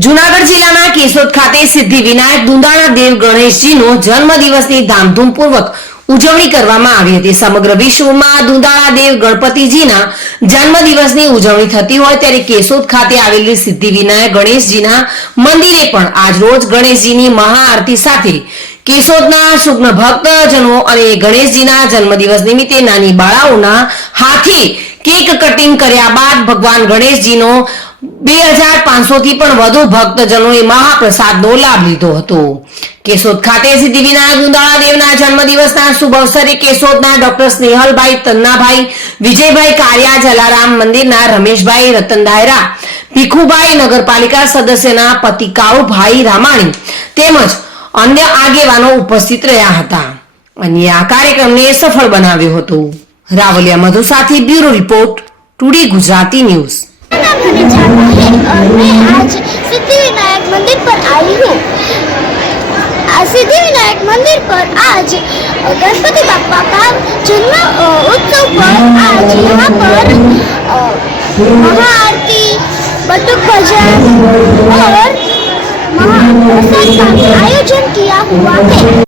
જુનાગઢ જિલ્લાના કેશોદ ખાતે સિદ્ધિ વિનાયક દુંદાણા દેવ ગણેશજીનો જન્મદિવસની ધામધૂમપૂર્વક ઉજવણી કરવામાં આવી હતી. સમગ્ર વિશ્વમાં દુંદાળા દેવ ગણપતિજીના જન્મદિવસની ઉજવણી થતી હોય ત્યારે કેશોદ ખાતે આવેલી સિદ્ધિ વિનાયક ગણેશજીના મંદિરે પણ આજરોજ ગણેશજીની મહાઆરતી સાથે કેશોદના શુગ્ન ભક્તજનો અને ગણેશજીના જન્મદિવસ નિમિત્તે નાની બાળાઓના હાથે કેક કટિંગ કર્યા બાદ ભગવાન ગણેશજીનો બે હજાર પાંચસો થી પણ વધુ ભક્તજનોએ મહાપ્રસાદનો લાભ લીધો હતો. કેશોદ ખાતે સિદ્ધિવિનાયક ગુંદાળા દેવના જન્મદિવસના શુભ અવસરે કેશોદના ડોક્ટર સ્નેહલભાઈ તન્નાભાઈ, વિજયભાઈ કારિયા, જલારામ મંદિરના રમેશભાઈ, રતન દાયરા, ભીખુભાઈ નગરપાલિકા સદસ્યના પતિ કાળુભાઈ રામાણી તેમજ અન્ય આગેવાનો ઉપસ્થિત રહ્યા હતા. અને આ કાર્યક્રમને સફળ બનાવ્યો હતો. રાવલિયા મધુ સાથે bureau report, today Gujarati news. मेरा नाम हनी झाबा है और मैं आज सिद्धि विनायक मंदिर पर आई हूँ आ, सिद्धि विनायक मंदिर पर आज अ, गणपति बापा का जन्म अ, उत्सव पर आज यहाँ पर अ, महाआरती बटुक भजन और महाप्रसाद का आयोजन किया हुआ है